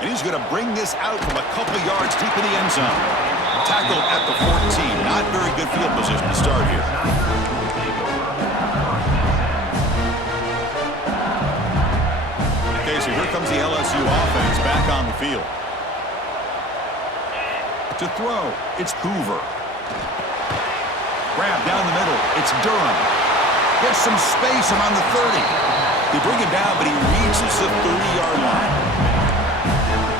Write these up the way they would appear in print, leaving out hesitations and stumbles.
And he's going to bring this out from a couple yards deep in the end zone. Tackled at the 14. Not very good field position to start here. Okay, so here comes the LSU offense back on the field. To throw, it's Hoover. Grab down the middle, it's Durham. Gets some space around the 30. They bring him down, but he reaches the 30-yard line.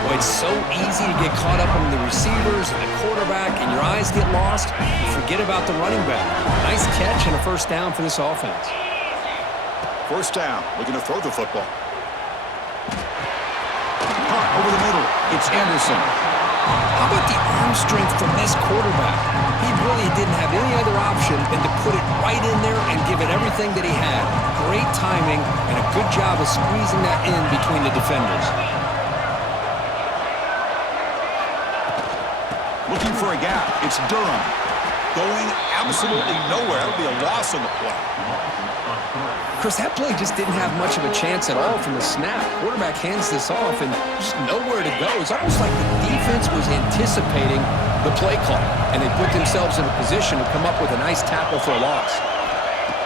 Well, it's so easy to get caught up on the receivers and the quarterback, and your eyes get lost. You forget about the running back. Nice catch and a first down for this offense. First down, looking to throw the football. Caught over the middle, it's Anderson. How about the arm strength from this quarterback? He really didn't have any other option than to put it right in there and give it everything that he had. Great timing and a good job of squeezing that in between the defenders. Looking for a gap. It's Durham. Going absolutely nowhere. That would be a loss on the play. Chris, that play just didn't have much of a chance at all from the snap. Quarterback hands this off and just nowhere to go. It's almost like the defense was anticipating the play call, and they put themselves in a position to come up with a nice tackle for a loss.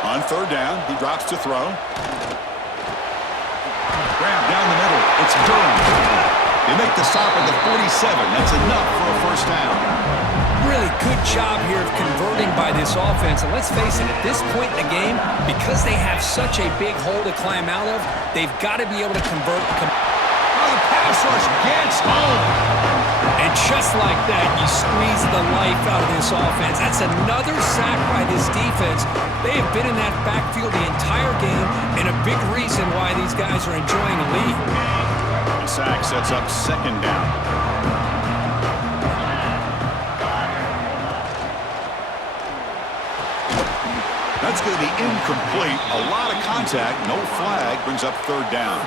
On third down, he drops to throw. Grab down the middle. It's Durham. They make the stop at the 47. That's enough for a first down. Really good job here of converting by this offense. And let's face it, at this point in the game, because they have such a big hole to climb out of, they've got to be able to convert. Oh, the pass rush gets home. And just like that, you squeeze the life out of this offense. That's another sack by this defense. They have been in that backfield the entire game, and a big reason why these guys are enjoying a lead. The sack sets up second down. That's going to be incomplete. A lot of contact. No flag. Brings up third down.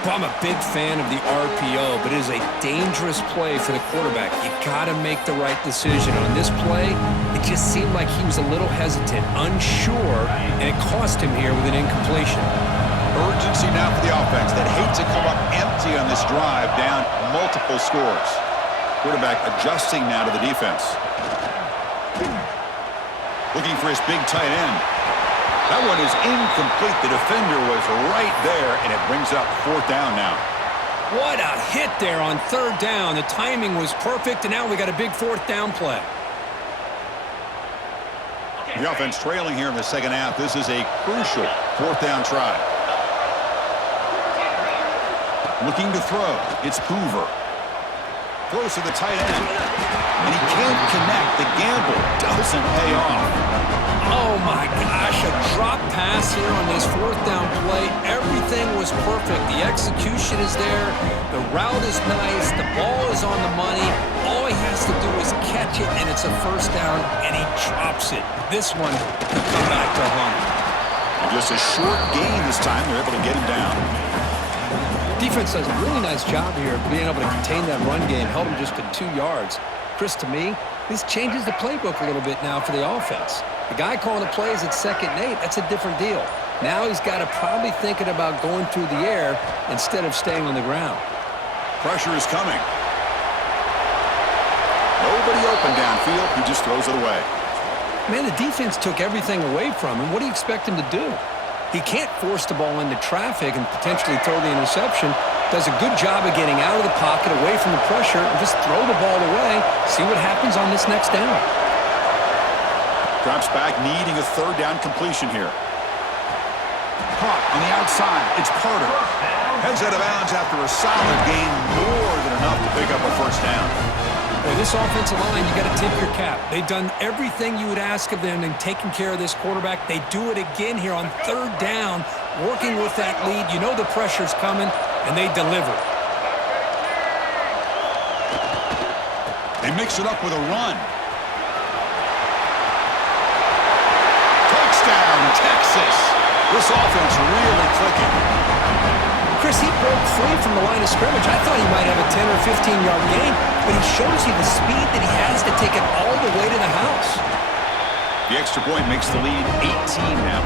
Well, I'm a big fan of the RPO, but it is a dangerous play for the quarterback. You got to make the right decision. On this play, it just seemed like he was a little hesitant, unsure, and it cost him here with an incompletion. Urgency now for the offense that hates to come up empty on this drive, down multiple scores. Quarterback adjusting now to the defense. Looking for his big tight end. That one is incomplete. The defender was right there, and it brings up fourth down now. What a hit there on third down. The timing was perfect, and now we got a big fourth down play. The offense trailing here in the second half. This is a crucial fourth down try. Looking to throw. It's Hoover. Throws to the tight end. And he can't connect. The gamble doesn't pay off. Oh, my gosh. A drop pass here on this fourth down play. Everything was perfect. The execution is there. The route is nice. The ball is on the money. All he has to do is catch it, and it's a first down, and he drops it. This one could come back to haunt him. And just a short gain this time. They're able to get him down. Defense does a really nice job here of being able to contain that run game, held him just to 2 yards. Chris, to me, this changes the playbook a little bit now for the offense. The guy calling the plays at 2nd and 8, that's a different deal. Now he's got to probably thinking about going through the air instead of staying on the ground. Pressure is coming. Nobody open downfield. He just throws it away. Man, the defense took everything away from him. What do you expect him to do? He can't force the ball into traffic and potentially throw the interception. Does a good job of getting out of the pocket, away from the pressure, and just throw the ball away. See what happens on this next down. Drops back, needing a third down completion here. Caught on the outside. It's Carter. Heads out of bounds after a solid gain, more than enough to pick up a first down. Well, this offensive line, you got to tip your cap. They've done everything you would ask of them in taking care of this quarterback. They do it again here on third down, working with that lead. You know the pressure's coming, and they deliver. They mix it up with a run. Touchdown, Texas. This offense really clicking. Chris, he broke free from the line of scrimmage. I thought he might have a 10 or 15-yard gain, but he shows you the speed that he has to take it all the way to the house. The extra point makes the lead 18 now.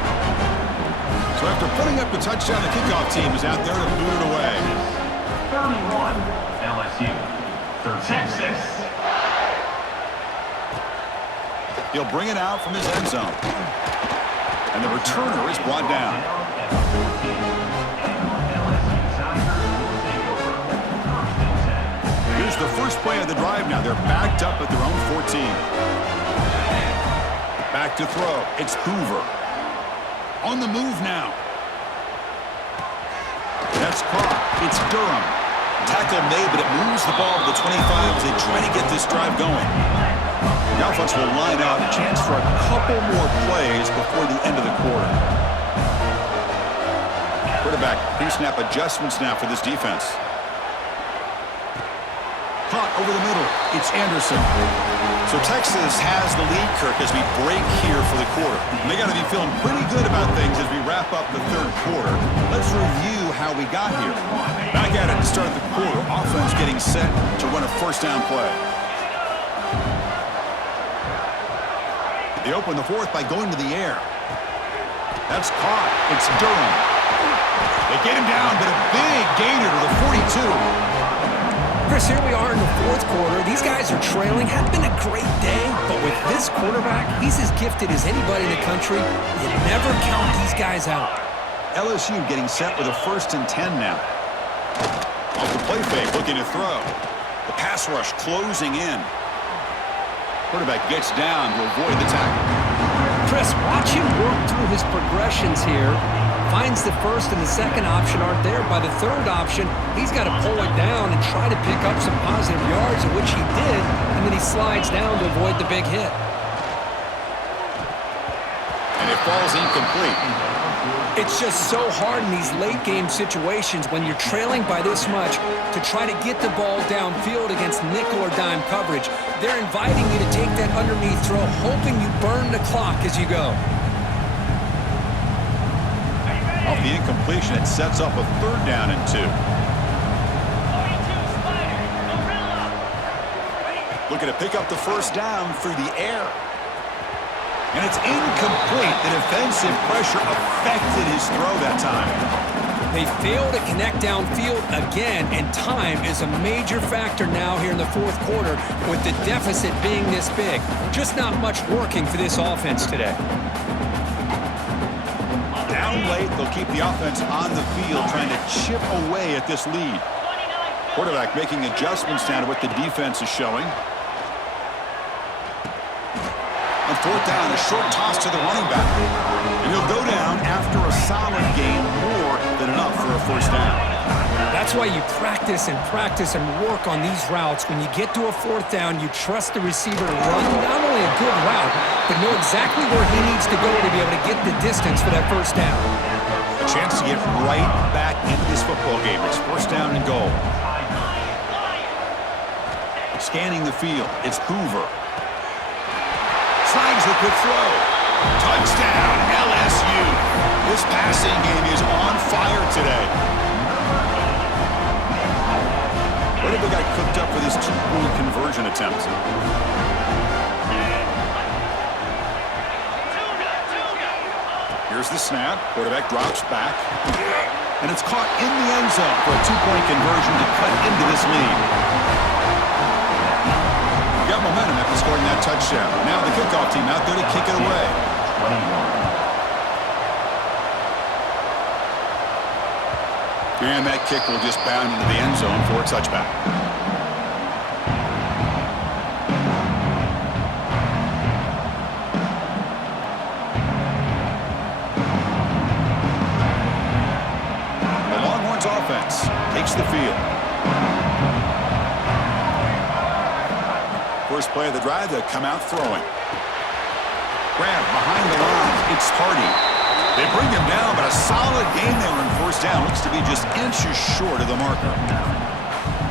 So after putting up the touchdown, the kickoff team is out there to boot it away. 31, LSU. Texas. He'll bring it out from his end zone. And the returner is brought down. Here's the first play of the drive now. They're backed up at their own 14. Back to throw. It's Hoover. On the move now. That's caught. It's Durham. Tackle made, but it moves the ball to the 25 as they try to get this drive going. The offense will line up. A chance for a couple more plays before the end of the quarter. Quarterback pre-snap adjustments now for this defense. Caught over the middle. It's Anderson. So Texas has the lead, Kirk, as we break here for the quarter. And they got to be feeling pretty good about things as we wrap up the third quarter. Let's review how we got here. Back at it to start the quarter. Offense getting set to run a first down play. They open the fourth by going to the air. That's caught. It's Durham. They get him down, but a big gainer to the 42. Chris, here we are in the fourth quarter. These guys are trailing. Had been a great day, but with this quarterback, he's as gifted as anybody in the country. You never count these guys out. LSU getting set with a 1st and 10 now. Off the play fake, looking to throw. The pass rush closing in. Quarterback gets down to avoid the tackle. Chris, watch him work through his progressions here. Finds the first and the second option aren't there. By the third option, he's got to pull it down and try to pick up some positive yards, which he did, and then he slides down to avoid the big hit. And it falls incomplete. It's just so hard in these late-game situations when you're trailing by this much to try to get the ball downfield against nickel or dime coverage. They're inviting you to take that underneath throw, hoping you burn the clock as you go. Off the incompletion, it sets up a 3rd down and 2. Looking to pick up the first down through the air. And it's incomplete. The defensive pressure affected his throw that time. They fail to connect downfield again, and time is a major factor now here in the fourth quarter with the deficit being this big. Just not much working for this offense today. Down late, they'll keep the offense on the field trying to chip away at this lead. Quarterback making adjustments now to what the defense is showing. On 4th down, a short toss to the running back. And he'll go down after a solid gain, more than enough for a first down. That's why you practice and work on these routes. When you get to a 4th down, you trust the receiver to run not only a good route, but know exactly where he needs to go to be able to get the distance for that first down. A chance to get right back into this football game. It's 1st down and goal. Scanning the field, it's Hoover. Slides the quick throw. Touchdown, LSU. This passing game is on fire today. What have they got cooked up for this 2-point conversion attempt? Here's the snap. Quarterback drops back. And it's caught in the end zone for a 2-point conversion to cut into this lead. Got momentum after scoring that touchdown. Now the kickoff team out there to kick it away. And that kick will just bound into the end zone for a touchback. The Longhorns offense takes the field. First play of the drive, they'll come out throwing. Grab behind the line. It's Hardy. They bring him down, but a solid game there on 1st down. Looks to be just inches short of the marker.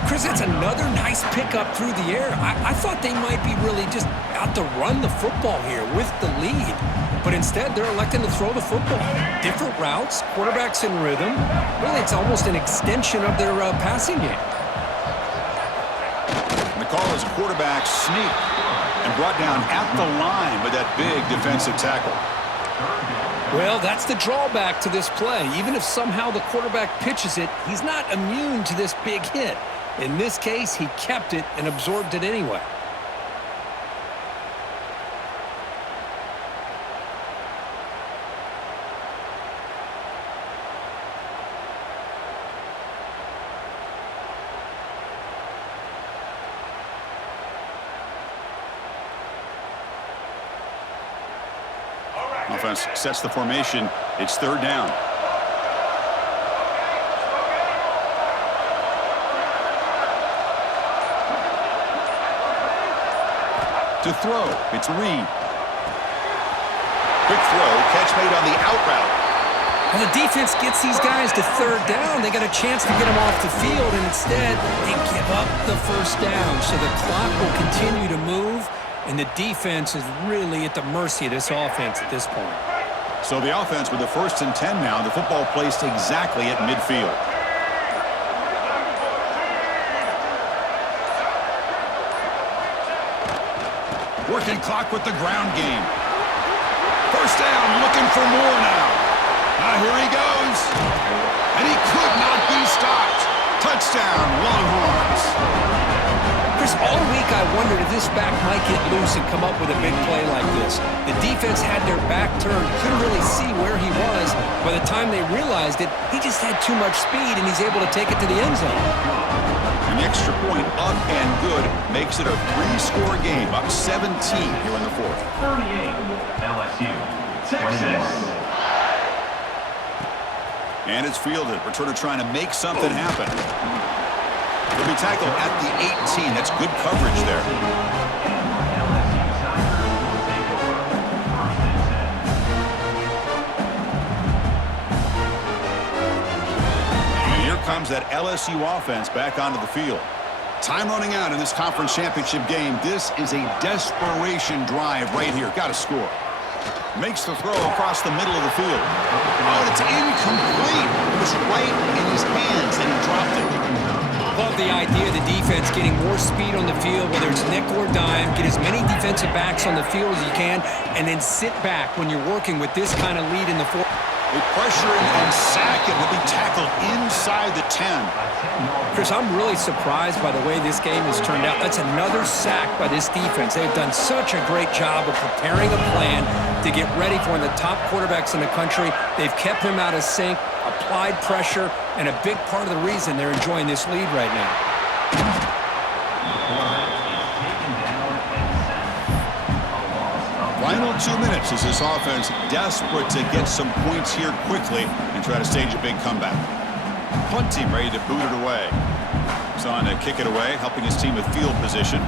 Chris, that's another nice pickup through the air. I thought they might be really just out to run the football here with the lead. But instead, they're electing to throw the football. Different routes, quarterbacks in rhythm. Really, it's almost an extension of their passing game. The call is quarterback sneak and brought down at the line with that big defensive tackle. Well, that's the drawback to this play. Even if somehow the quarterback pitches it, he's not immune to this big hit. In this case, he kept it and absorbed it anyway. Offense sets the formation. It's third down. To throw, it's Reed. Quick throw, catch made on the out route. When the defense gets these guys to third down, they got a chance to get them off the field, and instead they give up the first down. So the clock will continue to move, and the defense is really at the mercy of this offense at this point. So the offense with the 1st and 10 now, the football placed exactly at midfield. Working clock with the ground game. First down, looking for more now. Here he goes. And he could not be stopped. Touchdown, Longhorns. Chris, all week I wondered if this back might get loose and come up with a big play like this. The defense had their back turned, couldn't really see where he was. By the time they realized it, he just had too much speed, and he's able to take it to the end zone. An extra point up and good makes it a 3-score game, up 17 here in the 4th. 38, LSU, Texas. And it's fielded. Returner trying to make something happen. He'll be tackled at the 18. That's good coverage there. And here comes that LSU offense back onto the field. Time running out in this conference championship game. This is a desperation drive right here. Got to score. Makes the throw across the middle of the field. Oh, and it's incomplete. It was right in his hands, and he dropped it. Love the idea of the defense getting more speed on the field, whether it's nickel or dime. Get as many defensive backs on the field as you can, and then sit back when you're working with this kind of lead in the 4th. They pressure him and sack him. He'll be tackled inside the 10. Chris, I'm really surprised by the way this game has turned out. That's another sack by this defense. They've done such a great job of preparing a plan to get ready for one of the top quarterbacks in the country. They've kept him out of sync, applied pressure, and a big part of the reason they're enjoying this lead right now. Final 2 minutes as this offense desperate to get some points here quickly and try to stage a big comeback. Punt team ready to boot it away. He's on to kick it away, helping his team with field position.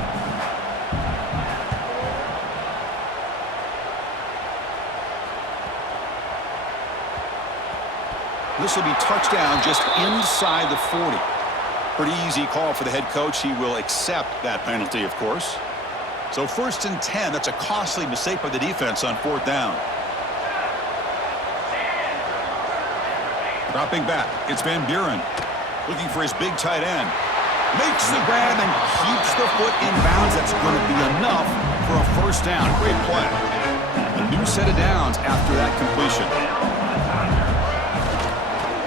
This will be touchdown just inside the 40. Pretty easy call for the head coach. He will accept that penalty, of course. So 1st and 10, that's a costly mistake by the defense on 4th down. Dropping back, it's Van Buren. Looking for his big tight end. Makes the grab and keeps the foot in bounds. That's going to be enough for a 1st down. Great play. A new set of downs after that completion.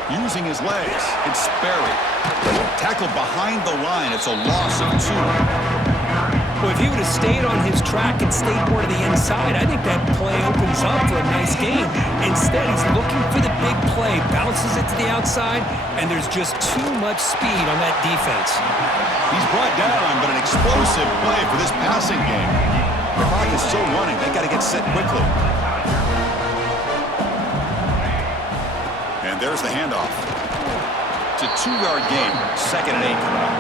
Using his legs, it's Sperry. Tackled behind the line. It's a loss of 2. Well, if he would have stayed on his track and stayed more to the inside, I think that play opens up for a nice game. Instead, he's looking for the big play, bounces it to the outside, and there's just too much speed on that defense. He's brought down, but an explosive play for this passing game. The clock is still running. They got to get set quickly. And there's the handoff. It's a 2-yard game, 2nd and 8 coming up.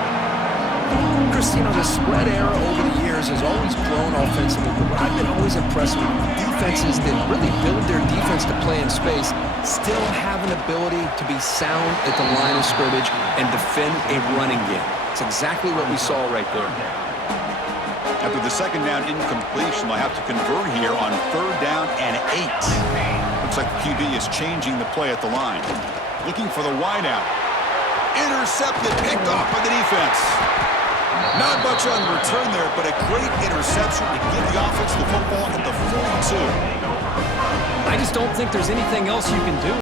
Chris, you know, the spread era over the years has always grown offensively, but what I've been always impressed with defenses that really build their defense to play in space still have an ability to be sound at the line of scrimmage and defend a running game. It's exactly what we saw right there. After the 2nd down incompletion, they'll have to convert here on 3rd down and 8. Looks like the QB is changing the play at the line. Looking for the wideout. Intercepted, picked off by the defense. Not much on return there, but a great interception to give the offense the football at the 42. I just don't think there's anything else you can do.